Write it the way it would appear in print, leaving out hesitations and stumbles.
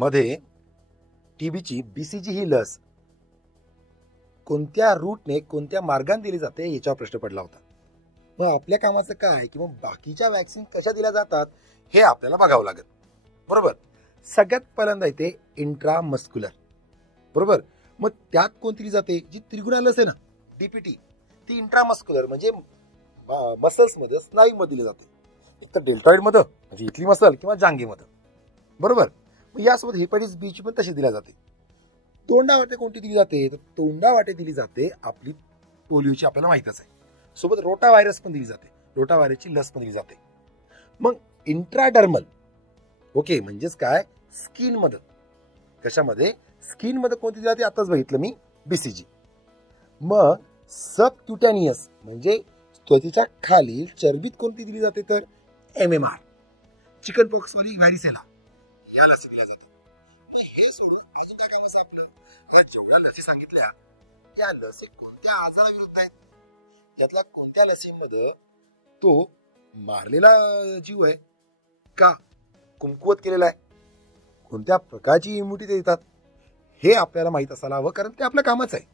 मध्ये टीबीची बीसीजी ही लस कोणत्या रूटने कोणत्या मार्गाने दिली जाते याच्यावर प्रश्न पडला होता. मग आपल्या कामाचं काय किंवा बाकीच्या वॅक्सिन कशा दिल्या जातात हे आपल्याला बघावं लागेल. बरोबर. सगळ्यात पहिल्यांदा येते इंट्रामस्क्युलर. बरोबर. मग त्यात कोणती दिली जाते, जी त्रिगुणा लस आहे ना डीपीटी, ती इंट्रामस्क्युलर म्हणजे मसल्स मध्ये स्नायूमध्ये दिली जाते. एक तर डेल्टॉइड मध्ये म्हणजे इथली मसल किंवा जांघेमध्ये. बरोबर. मग यासोबत हेपॅटायटिस बी ची पण तशी दिली जाते. तोंडावाटे कोणती दिली जाते, तर तोंडावाटे दिली जाते आपली पोलिओची, आपल्याला माहितच आहे. सोबत रोटा व्हायरस पण दिली जाते, रोटा व्हायरसची लस पण दिली जाते. मग इंट्राडर्मल ओके म्हणजेच काय, स्किन मध्ये. कशामध्ये, स्किन मध्ये कोणती दिली जाते, आताच बघितलं मी, बीसीजी. मग सबक्युटॅनियस म्हणजे त्वचेच्या खाली चरबीत कोणती दिली जाते, तर MMR, चिकन पॉक्स वाली व्हॅरिसेला, या लसी दिल्या जाते. मग हे सोडून अजून काय काम असं आपलं, जेवढ्या लसी सांगितल्या या लसी कोणत्या आजाराविरुद्ध आहेत, त्यातल्या कोणत्या लसीमध्ये तो मारलेला जीव आहे का कुमकुवत केलेला आहे, कोणत्या प्रकारची इम्युनिटी देतात, हे आपल्याला माहित असायला हवं, कारण ते आपल्या कामाचं आहे.